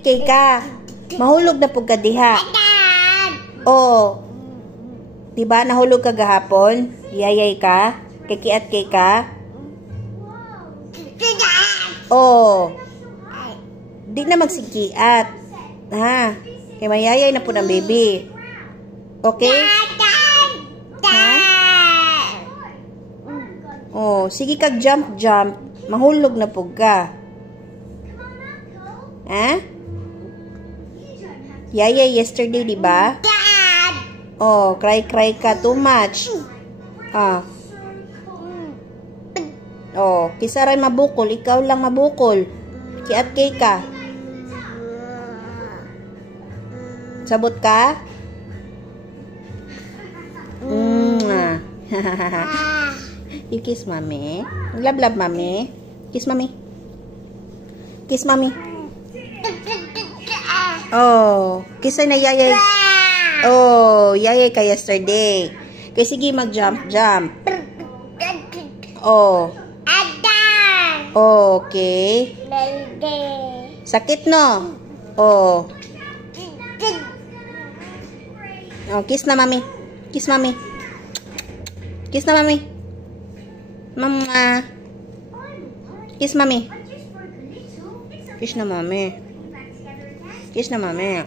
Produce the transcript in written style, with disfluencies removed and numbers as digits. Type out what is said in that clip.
Kay ka. Mahulog na pug ka diha. Oh. Diba nahulog ka gahapon? Yayay ka? Kikiat kay ka? Oh. Di na magsikiat. Ha? Kay mayayay na po ng baby. Okay? Ha? Oh, sige kag jump. Mahulog na pug ka. Ha? Yayay yesterday, di ba? Oh, cry ka too much. Ah. Oh, kisaray mabukol, ikaw lang mabukol. Kiat kay ka. Sabot ka? You kiss mommy. Love mommy. Kiss mommy. Kiss mommy. Oh, kisay na yayay. Oh, yayay ka yesterday. Kaya sige mag-jump. Oh. Okay. Sakit no? Oh. Oh, kiss na mami. Kiss mami. Kiss na mami. Mama. Kiss mami. Kiss na mami. Kiss na mami.